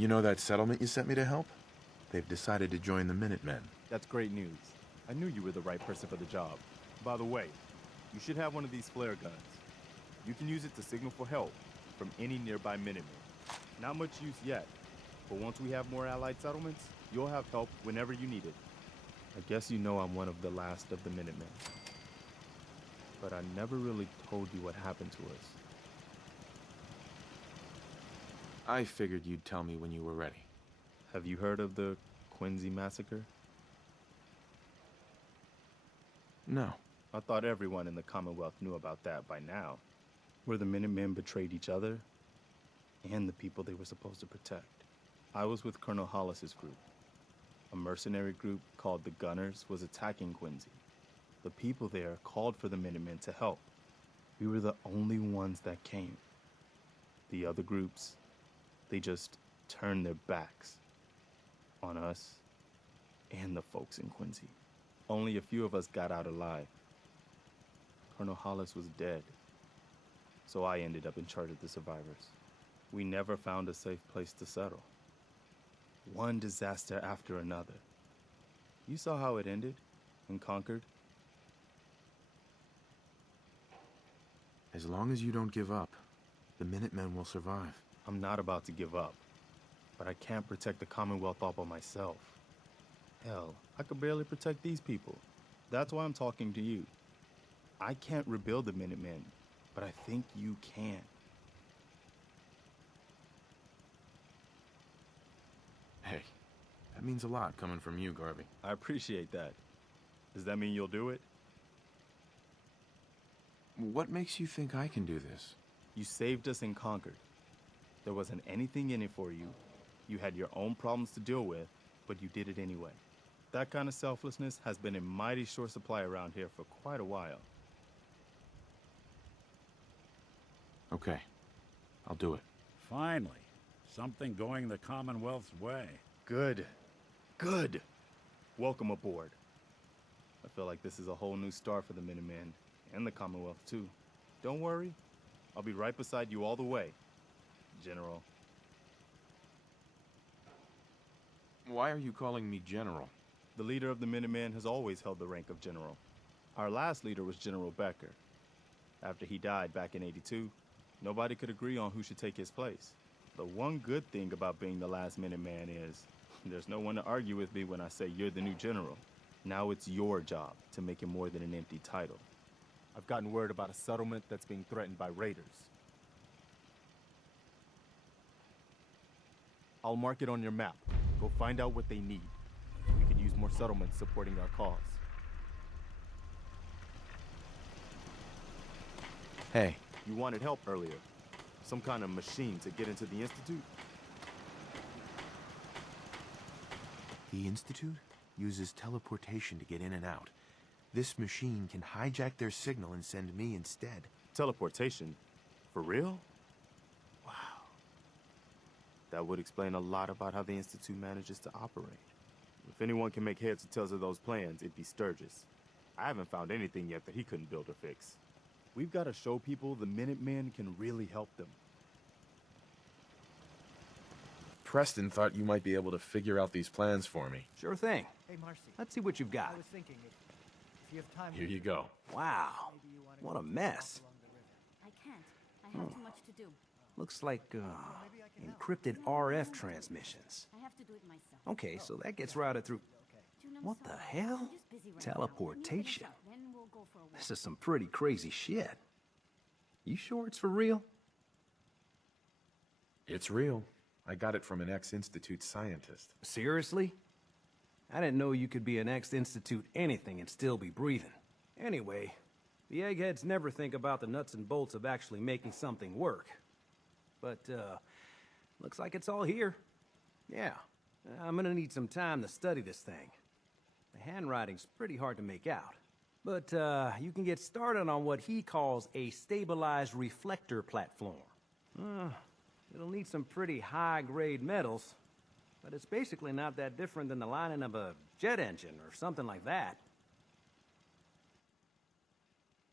You know that settlement you sent me to help? They've decided to join the Minutemen. That's great news. I knew you were the right person for the job. By the way, you should have one of these flare guns. You can use it to signal for help from any nearby Minutemen. Not much use yet, but once we have more allied settlements, you'll have help whenever you need it. I guess you know I'm one of the last of the Minutemen. But I never really told you what happened to us. I figured you'd tell me when you were ready. Have you heard of the Quincy massacre? No. I thought everyone in the Commonwealth knew about that by now. Where the Minutemen betrayed each other and the people they were supposed to protect. I was with Colonel Hollis's group. A mercenary group called the Gunners was attacking Quincy. The people there called for the Minutemen to help. We were the only ones that came. The other groups, they just turned their backs on us and the folks in Quincy. Only a few of us got out alive. Colonel Hollis was dead, so I ended up in charge of the survivors. We never found a safe place to settle. One disaster after another. You saw how it ended in Concord? As long as you don't give up, the Minutemen will survive. I'm not about to give up, but I can't protect the Commonwealth all by myself. Hell, I could barely protect these people. That's why I'm talking to you. I can't rebuild the Minutemen, but I think you can. Hey, that means a lot coming from you, Garvey. I appreciate that. Does that mean you'll do it? What makes you think I can do this? You saved us in Concord. There wasn't anything in it for you. You had your own problems to deal with, but you did it anyway. That kind of selflessness has been in mighty short supply around here for quite a while. Okay, I'll do it. Finally, something going the Commonwealth's way. Good. Good. Welcome aboard. I feel like this is a whole new start for the Minutemen, and the Commonwealth too. Don't worry, I'll be right beside you all the way, General. Why are you calling me General? The leader of the Minutemen has always held the rank of General. Our last leader was General Becker. After he died back in '82, nobody could agree on who should take his place. The one good thing about being the last Minuteman is there's no one to argue with me when I say you're the new general. Now it's your job to make it more than an empty title. I've gotten word about a settlement that's being threatened by raiders. I'll mark it on your map. Go find out what they need. We could use more settlements supporting our cause. Hey. You wanted help earlier. Some kind of machine to get into the Institute? The Institute uses teleportation to get in and out. This machine can hijack their signal and send me instead. Teleportation? For real? Wow. That would explain a lot about how the Institute manages to operate. If anyone can make heads or tails of those plans, it'd be Sturgis. I haven't found anything yet that he couldn't build or fix. We've got to show people the Minutemen can really help them. Preston thought you might be able to figure out these plans for me. Sure thing. Hey, Marcy. Let's see what you've got. I was thinking if you have time. Here you go. Wow. maybe you wanna What a go mess. along the river. I can't. I have too much to do. Looks like maybe I can help. encrypted RF transmissions. I have to do it myself. Okay, so that gets routed through. June, I'm What sorry. the hell? I'm just busy right now. Teleportation. Let me finish up, then we'll go for a walk. This is some pretty crazy shit. You sure it's for real? It's real. I got it from an ex-Institute scientist. Seriously? I didn't know you could be an ex-Institute anything and still be breathing. Anyway, the eggheads never think about the nuts and bolts of actually making something work. But, looks like it's all here. Yeah, I'm gonna need some time to study this thing. The handwriting's pretty hard to make out. But, you can get started on what he calls a stabilized reflector platform. It'll need some pretty high-grade metals, but it's basically not that different than the lining of a jet engine or something like that.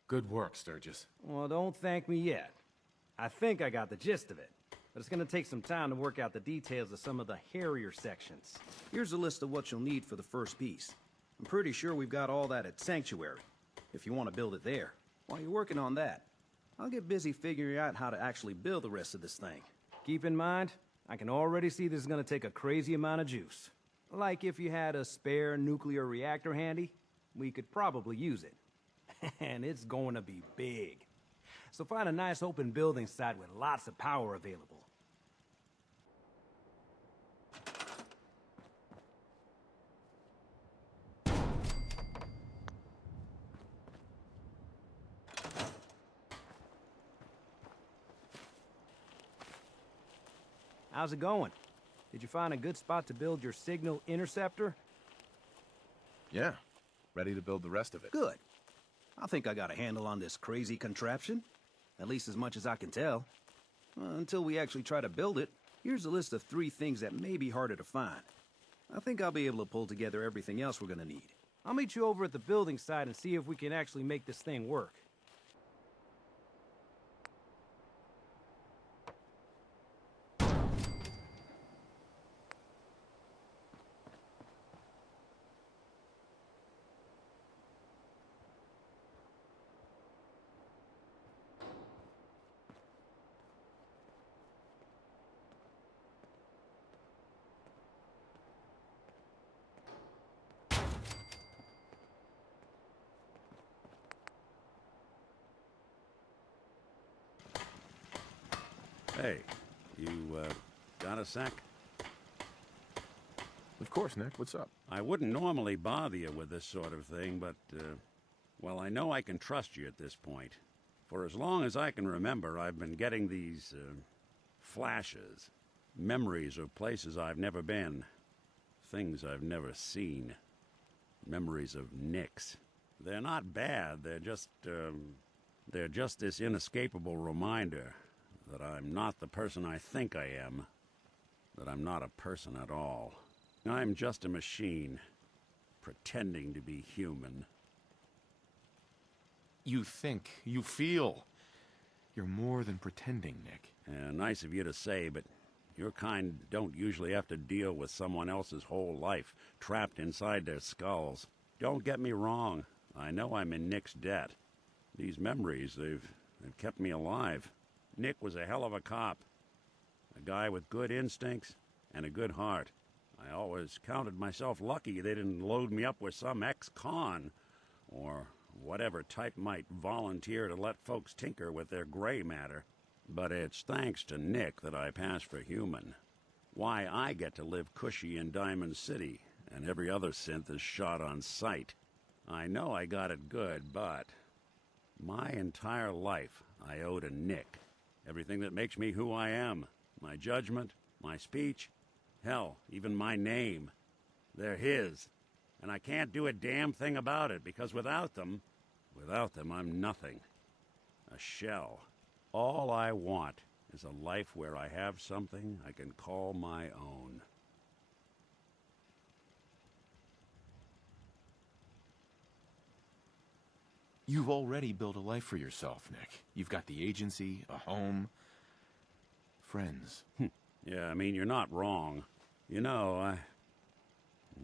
Good work, Sturgis. Well, don't thank me yet. I think I got the gist of it. but it's gonna take some time to work out the details of some of the hairier sections. Here's a list of what you'll need for the first piece. I'm pretty sure we've got all that at Sanctuary, if you want to build it there. While you're working on that, I'll get busy figuring out how to actually build the rest of this thing. Keep in mind, I can already see this is gonna take a crazy amount of juice. Like if you had a spare nuclear reactor handy, we could probably use it. And it's going to be big. So find a nice open building site with lots of power available. How's it going? Did you find a good spot to build your signal interceptor? Yeah. Ready to build the rest of it. Good. I think I got a handle on this crazy contraption. At least as much as I can tell. Until we actually try to build it, here's a list of 3 things that may be harder to find. I think I'll be able to pull together everything else we're gonna need. I'll meet you over at the building site and see if we can actually make this thing work. Hey, you, got a sec? Of course, Nick. What's up? I wouldn't normally bother you with this sort of thing, but, well, I know I can trust you at this point. For as long as I can remember, I've been getting these, flashes. Memories of places I've never been. Things I've never seen. Memories of Nicks. They're not bad, they're just this inescapable reminder that I'm not the person I think I am. That I'm not a person at all. I'm just a machine, pretending to be human. You think, you feel. You're more than pretending, Nick. Nice of you to say, but your kind don't usually have to deal with someone else's whole life, trapped inside their skulls. Don't get me wrong, I know I'm in Nick's debt. These memories, they've kept me alive. Nick was a hell of a cop. A guy with good instincts and a good heart. I always counted myself lucky they didn't load me up with some ex-con, or whatever type might volunteer to let folks tinker with their gray matter. But it's thanks to Nick that I pass for human. Why I get to live cushy in Diamond City, and every other synth is shot on sight. I know I got it good, but my entire life I owe to Nick. Everything that makes me who I am. My judgment, my speech, hell, even my name. They're his. And I can't do a damn thing about it, because without them, I'm nothing. A shell. All I want is a life where I have something I can call my own. You've already built a life for yourself, Nick. You've got the agency, a home, friends. Yeah, I mean, you're not wrong. You know,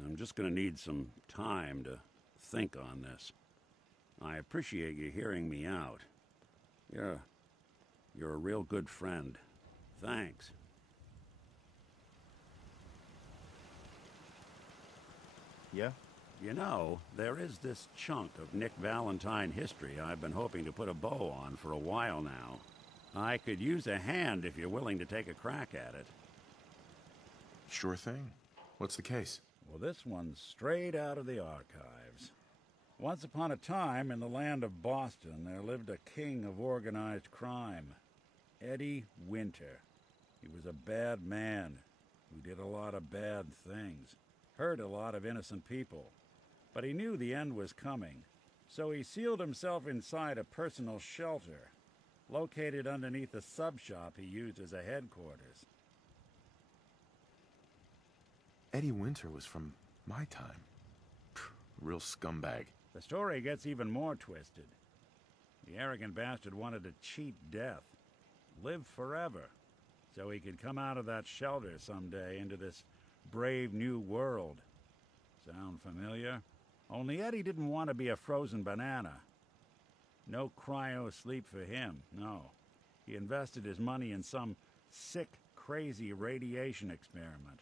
I'm just gonna need some time to think on this. I appreciate you hearing me out. You're a real good friend. Thanks. Yeah? You know, there is this chunk of Nick Valentine history I've been hoping to put a bow on for a while now. I could use a hand if you're willing to take a crack at it. Sure thing. What's the case? Well, this one's straight out of the archives. Once upon a time, in the land of Boston, there lived a king of organized crime, Eddie Winter. He was a bad man who did a lot of bad things, hurt a lot of innocent people. But he knew the end was coming, so he sealed himself inside a personal shelter, located underneath a sub-shop he used as a headquarters. Eddie Winter was from my time. Real scumbag. The story gets even more twisted. The arrogant bastard wanted to cheat death, live forever, so he could come out of that shelter someday into this brave new world. Sound familiar? Only Eddie didn't want to be a frozen banana. No cryo sleep for him, no. He invested his money in some sick, crazy radiation experiment.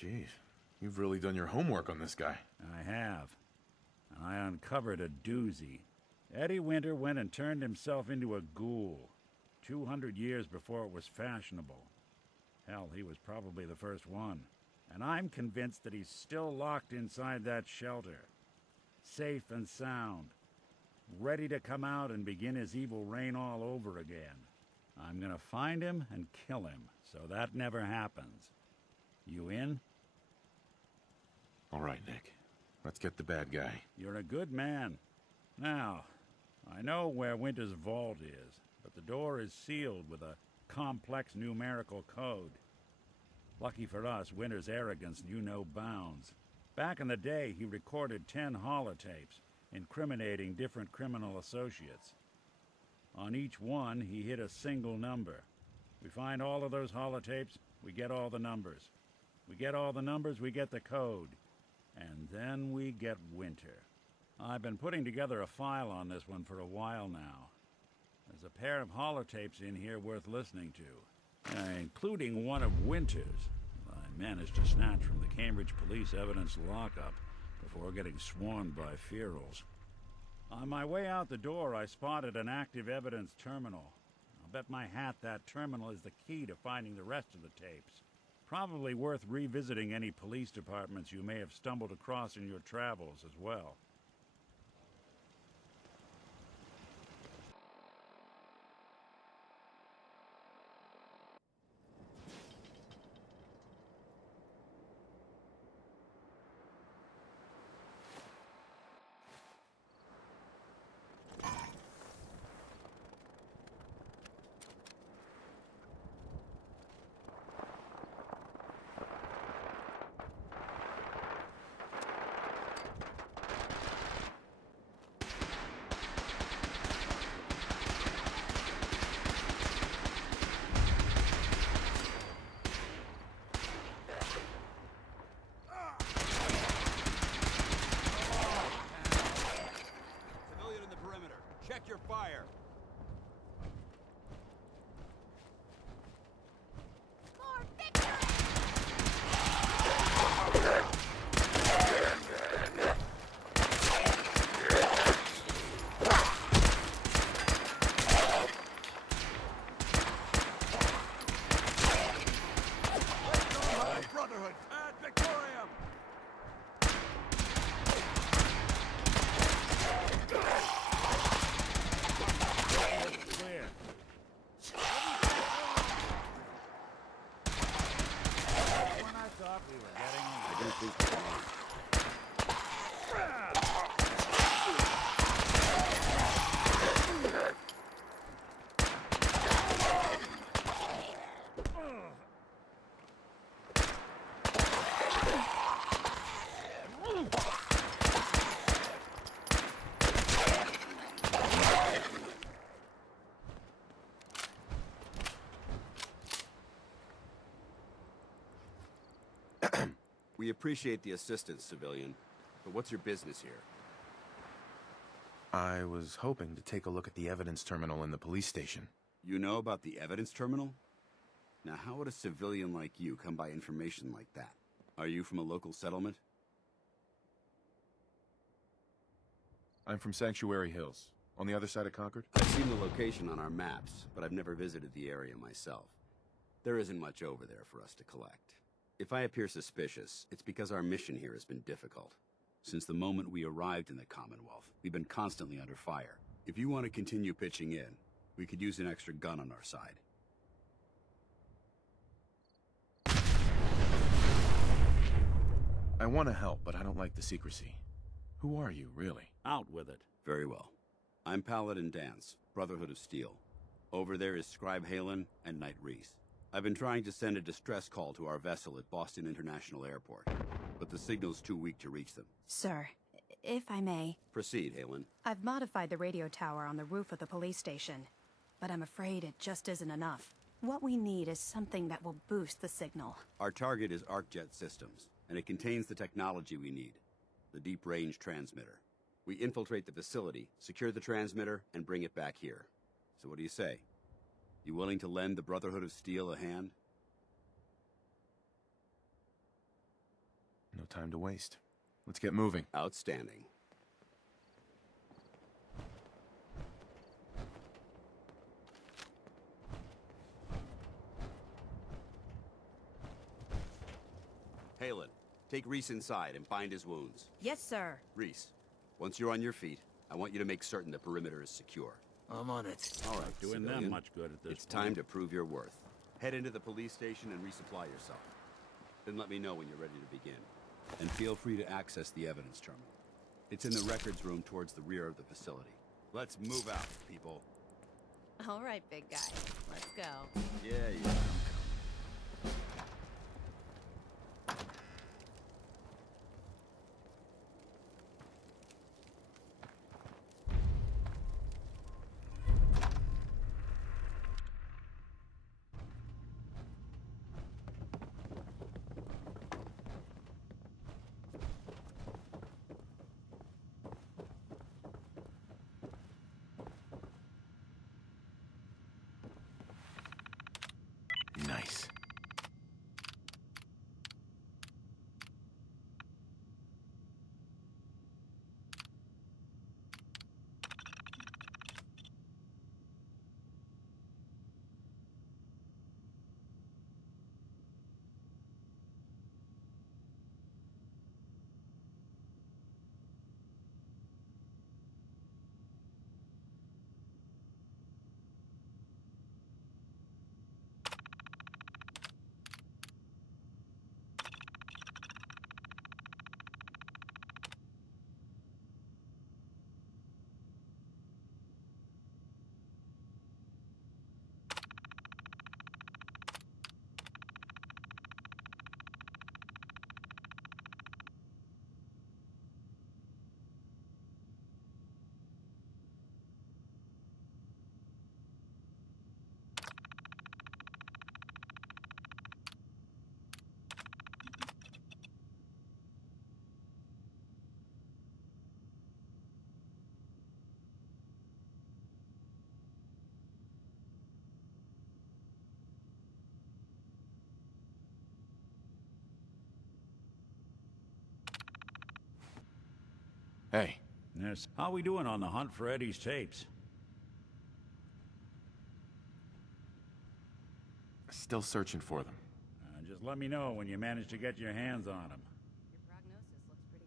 Jeez, you've really done your homework on this guy. I have. And I uncovered a doozy. Eddie Winter went and turned himself into a ghoul, 200 years before it was fashionable. Hell, he was probably the first one. And I'm convinced that he's still locked inside that shelter. Safe and sound. Ready to come out and begin his evil reign all over again. I'm gonna find him and kill him, so that never happens. You in? All right, Nick. Let's get the bad guy. You're a good man. Now, I know where Winter's vault is, but the door is sealed with a complex numerical code. Lucky for us, Winter's arrogance knew no bounds. Back in the day, he recorded 10 holotapes, incriminating different criminal associates. On each one, he hit a single number. We find all of those holotapes, we get all the numbers. We get all the numbers, we get the code. And then we get Winter. I've been putting together a file on this one for a while now. There's a pair of holotapes in here worth listening to, including one of Winter's. I managed to snatch from the Cambridge police evidence lockup before getting swarmed by ferals. On my way out the door, I spotted an active evidence terminal. I'll bet my hat that terminal is the key to finding the rest of the tapes. Probably worth revisiting any police departments you may have stumbled across in your travels as well. Check your fire. For victory! Brotherhood ad victoriam. Clear. When I thought we were getting I don't think We appreciate the assistance, civilian. But what's your business here? I was hoping to take a look at the evidence terminal in the police station. You know about the evidence terminal? Now, how would a civilian like you come by information like that? Are you from a local settlement? I'm from Sanctuary Hills, on the other side of Concord. I've seen the location on our maps, but I've never visited the area myself. There isn't much over there for us to collect. If I appear suspicious, it's because our mission here has been difficult. Since the moment we arrived in the Commonwealth, we've been constantly under fire. If you want to continue pitching in, we could use an extra gun on our side. I want to help, but I don't like the secrecy. Who are you, really? out with it. Very well. I'm Paladin Dance, Brotherhood of Steel. Over there is Scribe Halen and Knight Reese. I've been trying to send a distress call to our vessel at Boston International Airport, but the signal's too weak to reach them. Sir, If I may, Proceed, Halen. I've modified the radio tower on the roof of the police station, but I'm afraid it just isn't enough. What we need is something that will boost the signal. Our target is ArcJet Systems, and it contains the technology we need. The deep-range transmitter. We infiltrate the facility, secure the transmitter, and bring it back here. So what do you say? You willing to lend the Brotherhood of Steel a hand? No time to waste. Let's get moving. Outstanding. Halen, take Reese inside and bind his wounds. Yes, sir. Reese, once you're on your feet, I want you to make certain the perimeter is secure. I'm on it. All right, Doing them civilian. much good at this It's point. time to prove your worth. Head into the police station and resupply yourself. Then let me know when you're ready to begin. And feel free to access the evidence terminal. It's in the records room towards the rear of the facility. Let's move out, people. All right, big guy. Let's go. Yeah. Nice. Hey, Yes. How we doing on the hunt for Eddie's tapes? still searching for them. Just let me know when you manage to get your hands on them. Your prognosis looks pretty...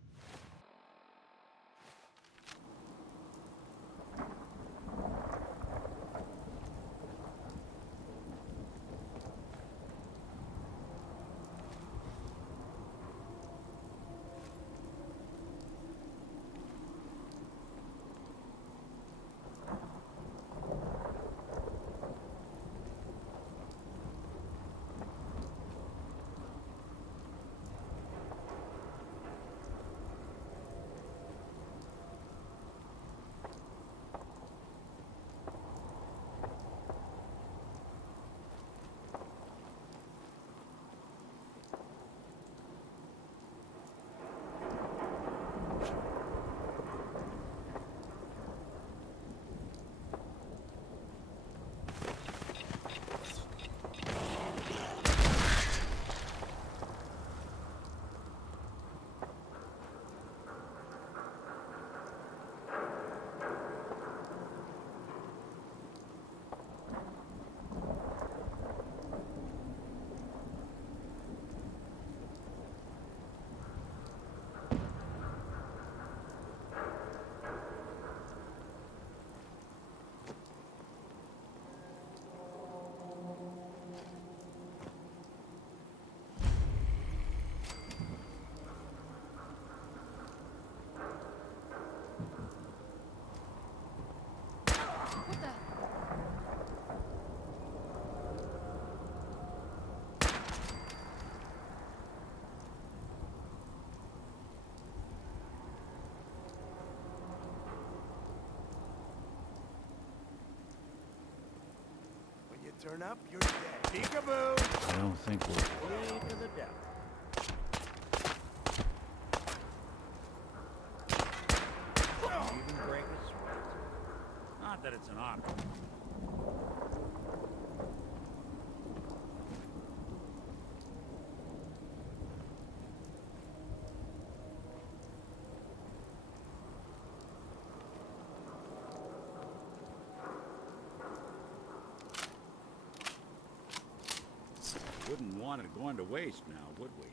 Turn up, you're dead. Peekaboo! I don't think we'll bleed to the death. Even break a sweat. Not that it's an option. Wouldn't want it going to waste now, would we?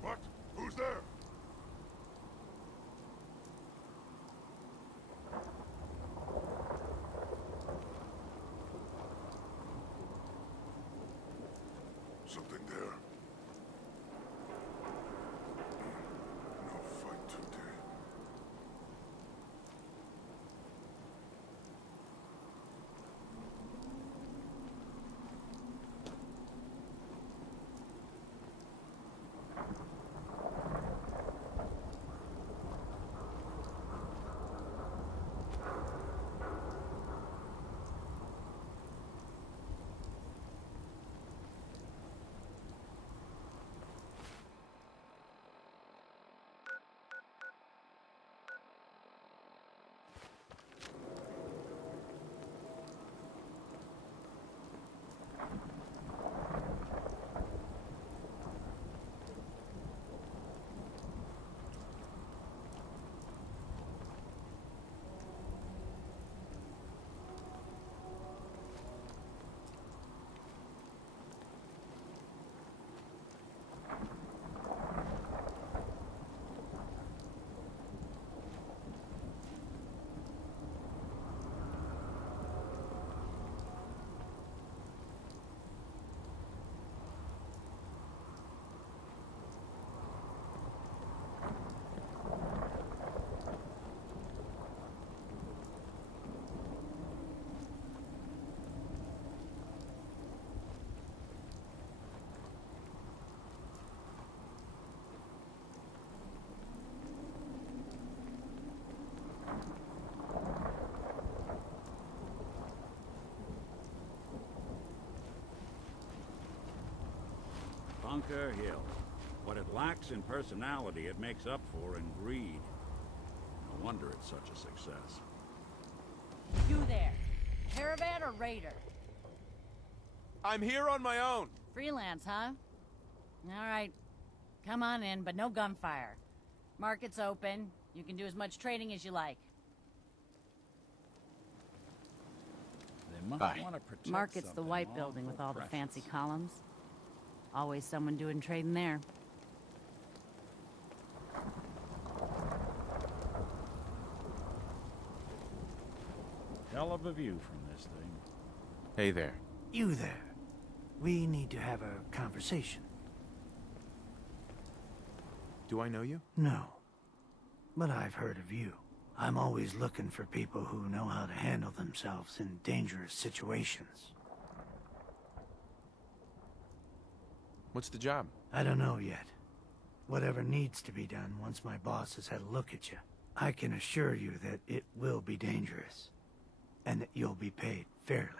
What? Who's there? Something there. No fight today. Bunker Hill. What it lacks in personality, it makes up for in greed. No wonder it's such a success. You there. Caravan or raider? I'm here on my own. Freelance, huh? All right. Come on in, but no gunfire. Market's open. You can do as much trading as you like. Them Must Hi. want to protect Market's the something white building with awful all the precious. fancy columns. Always someone doing trading there. Hell of a view from this thing. Hey there. You there. We need to have a conversation. Do I know you? No. But I've heard of you. I'm always looking for people who know how to handle themselves in dangerous situations. What's the job? I don't know yet. Whatever needs to be done once my boss has had a look at you. I can assure you that it will be dangerous. And that you'll be paid fairly.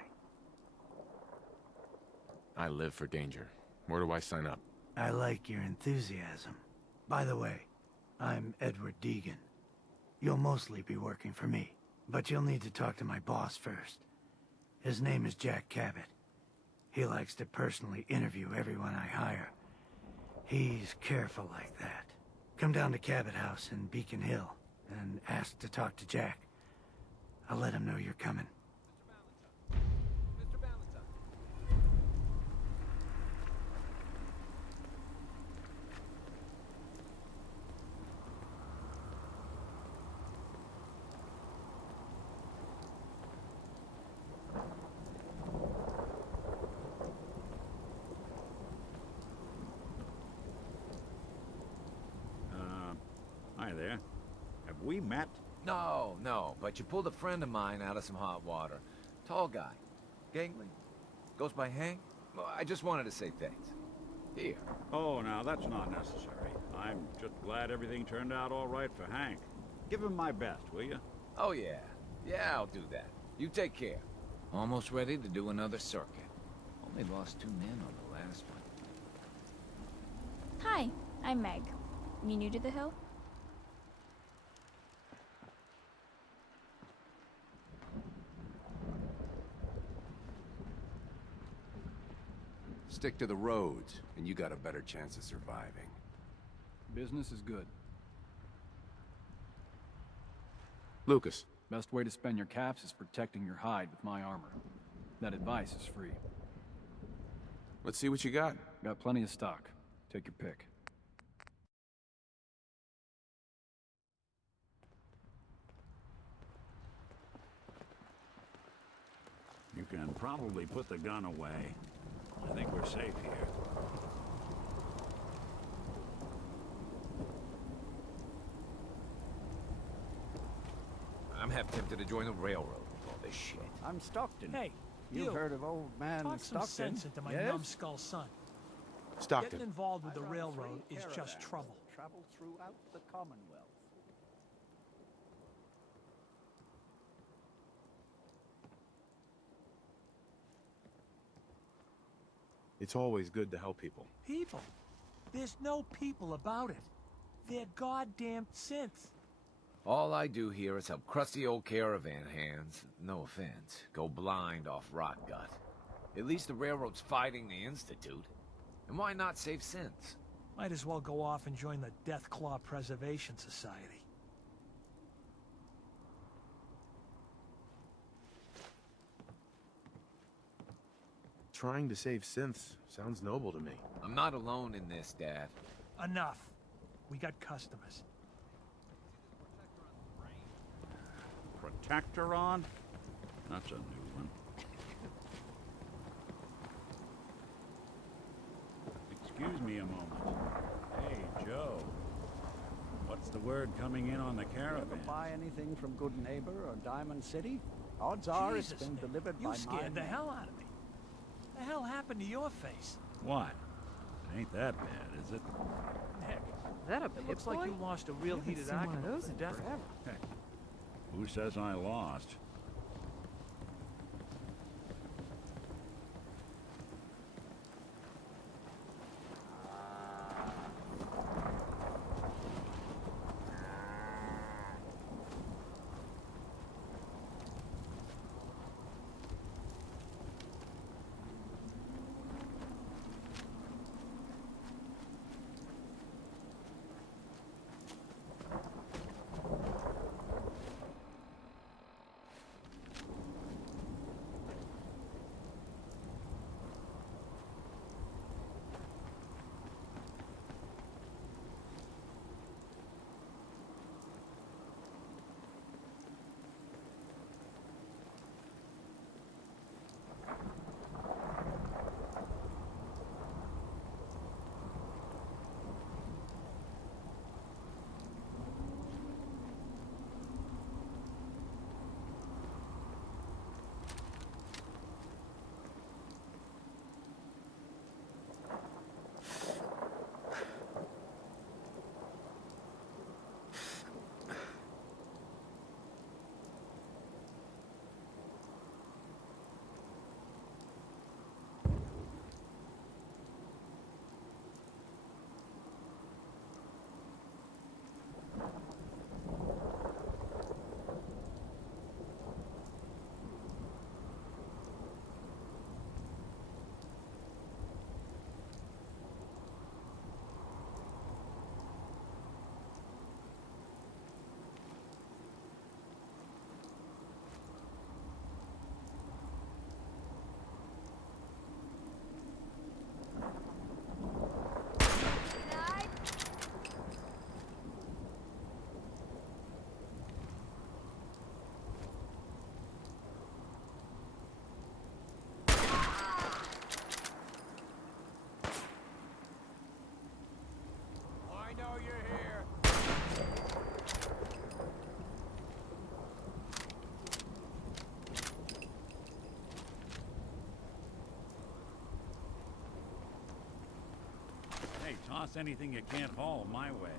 I live for danger. Where do I sign up? I like your enthusiasm. By the way, I'm Edward Deegan. You'll mostly be working for me, but you'll need to talk to my boss first. His name is Jack Cabot. He likes to personally interview everyone I hire. He's careful like that. Come down to Cabot House in Beacon Hill and ask to talk to Jack. I'll let him know you're coming. Hi there. Have we met? No, but you pulled a friend of mine out of some hot water. Tall guy. Gangly. Goes by Hank. Well, I just wanted to say thanks. Here. Oh, now that's not necessary. I'm just glad everything turned out all right for Hank. Give him my best, will you? Oh, yeah. Yeah, I'll do that. You take care. Almost ready to do another circuit. Only lost 2 men on the last one. Hi, I'm Meg. You new to the hill? Stick to the roads, and you got a better chance of surviving. Business is good. Lucas. Best way to spend your caps is protecting your hide with my armor. That advice is free. Let's see what you got. Got plenty of stock. Take your pick. You can probably put the gun away. I think we're safe here. I'm half tempted to join the railroad with all this shit. I'm Stockton. Hey, You've heard of old man talk some Stockton? sense into my Yes? numbskull son. Stockton. Getting involved with I the run railroad 3 is just caravans trouble. that travel throughout the Commonwealth. It's always good to help people. People? There's no people about it. They're goddamn synths. All I do here is help crusty old caravan hands, no offense, go blind off rot gut. At least the railroad's fighting the Institute. And why not save synths? Might as well go off and join the Death Claw Preservation Society. Trying to save synths sounds noble to me. I'm not alone in this, Dad. Enough. We got customers. Protector on? That's a new one. Excuse me a moment. Hey, Joe. What's the word coming in on the You ever caravan? buy anything from Good Neighbor or Diamond City? Odds are it's Jesus, been Nick, delivered you by scared the my hell out of me. The hell happened to your face? What? It ain't that bad, is it? Nick, That a it pit looks boy? like you lost a real Haven't heated seen one of argument those with in the death. forever. Who says I lost? Toss anything you can't haul my way.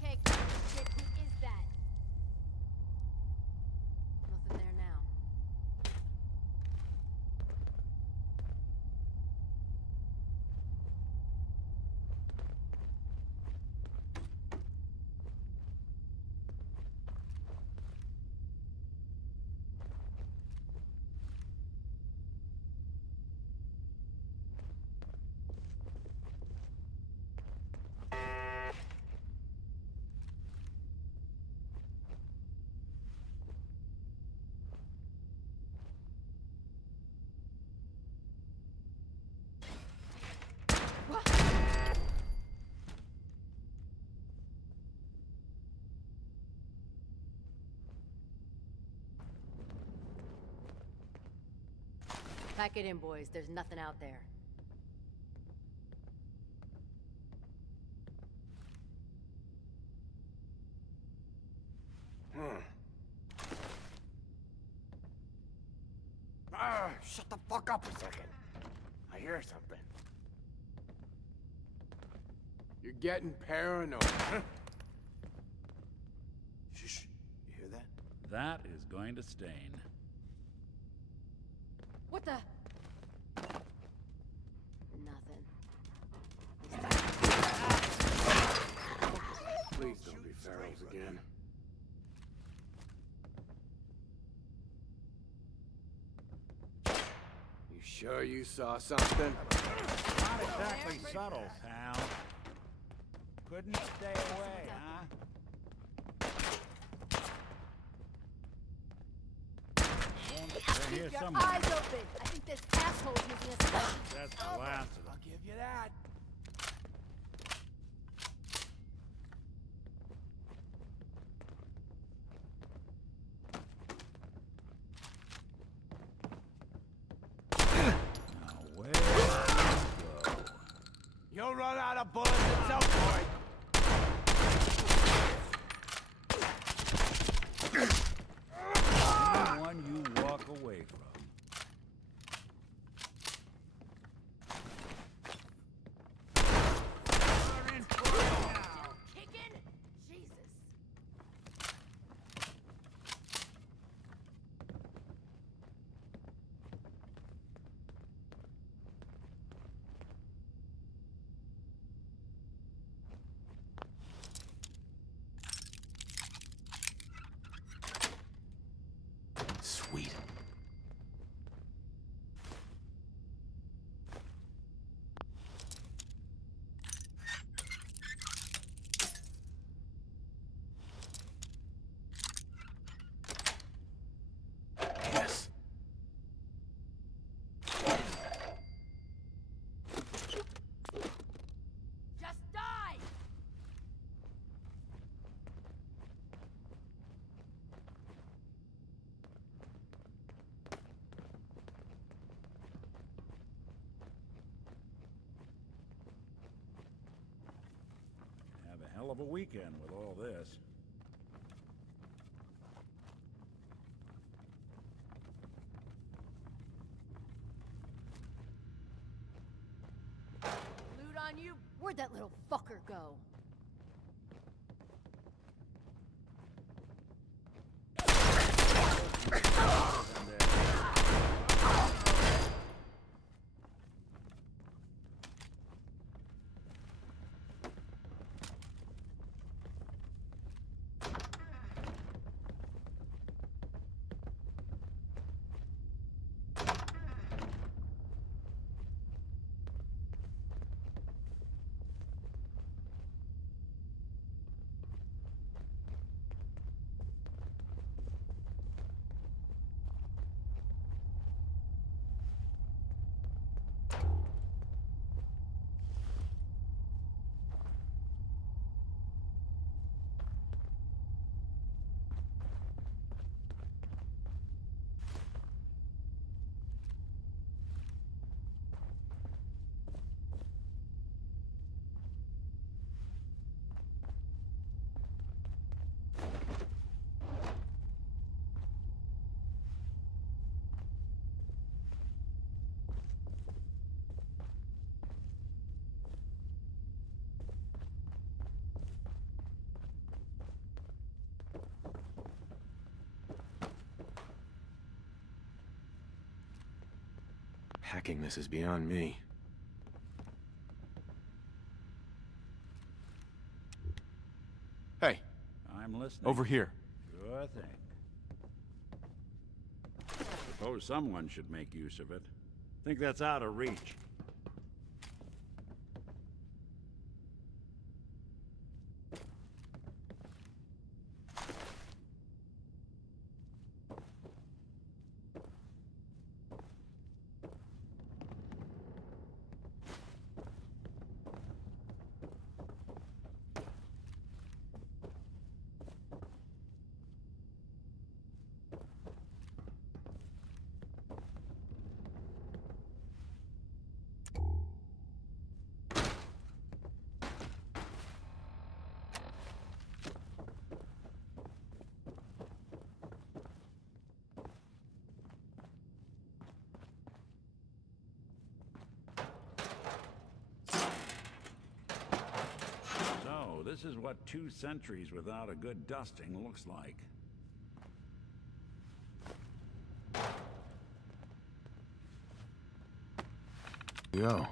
Okay, shit, who is that? Nothing there now. Pack it in, boys. There's nothing out there. Shut the fuck up a second. I hear something. You're getting paranoid, huh? Shh. You hear that? That is going to stain. What the? Nothing. Please don't be ferals again. You sure you saw something? Not exactly subtle, pal. Couldn't stay away, huh? They're here Keep your somewhere. eyes open. I think this asshole's using us. That's the last of them. I'll give you that. Now, where do you go? You'll run out of bullets at some point. Anyone you walk away from. We're in for it now. Kicking? Jesus. Sweet. Yes. Just die! Have a hell of a weekend with all this. Loot on you? Where'd that little fucker go? And, Hacking this is beyond me. Hey, I'm listening. over here. Sure thing. Suppose someone should make use of it. Think that's out of reach. So, this is what 2 centuries without a good dusting looks like. Yo.